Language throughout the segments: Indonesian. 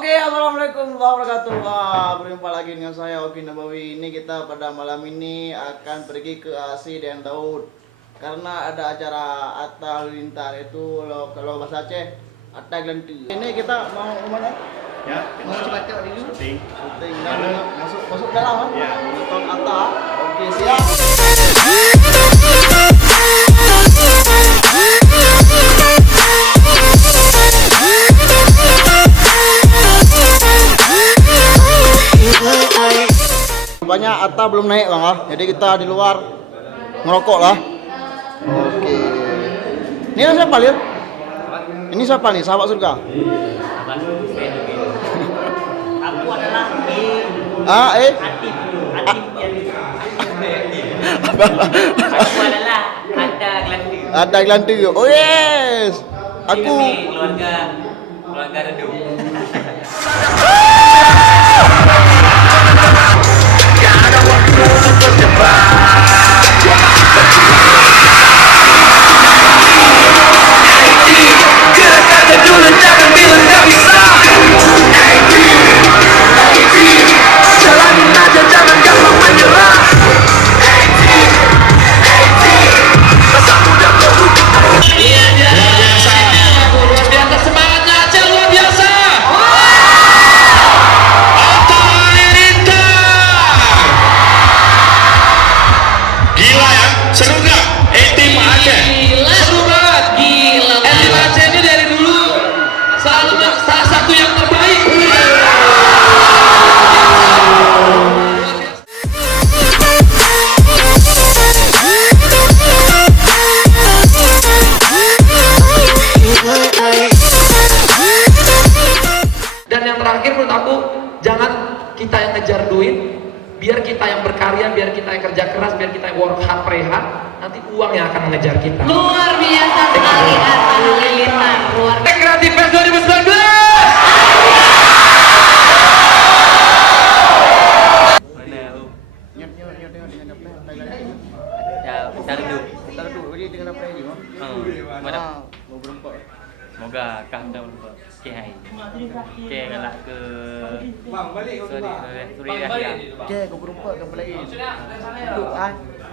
Oke, assalamualaikum warahmatullahi wabarakatuh. Berjumpa lagi dengan saya Oki Nabawi. Ini kita pada malam ini akan pergi ke Asi dan Daud karena ada acara Atta Halilintar itu kalau bahasa Aceh Atta Glanti. Ini kita mau kemana? Ya, Mau coba tengok dulu. syuting. Syuting dan masuk dalam Ya. nonton Atta. Oke, siap. Banyak Atta belum naik bang, jadi kita di luar ngerokok lah. Oke. Ini siapa lihat? Ini siapa nih sahabat surga? Aku adalah Atif Aku adalah Ada Glanti. Oh yes. Aku keluarga Redu. Dan yang terakhir menurut aku, jangan kita yang ngejar duit, biar kita yang berkarya, biar kita yang kerja keras, biar kita yang work hard, play hard, nanti uang yang akan mengejar kita. Luar biasa sekali Atta Halilintar. Luar biasa. Kreatif Fest 2019. Nyot dengan apa? Atta Glanti. Ya, kita Redu. Kita dulu jadi dengan apa ini bang? Mana? Mau berempat. Semoga kah kita berbuat. Okey, hai. Okey, galak ke Suri Rahia. Oke, kau berempat kamu lagi.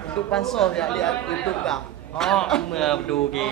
Untuk pansos ya lihat YouTube kah? Oh, cuma berdu okey.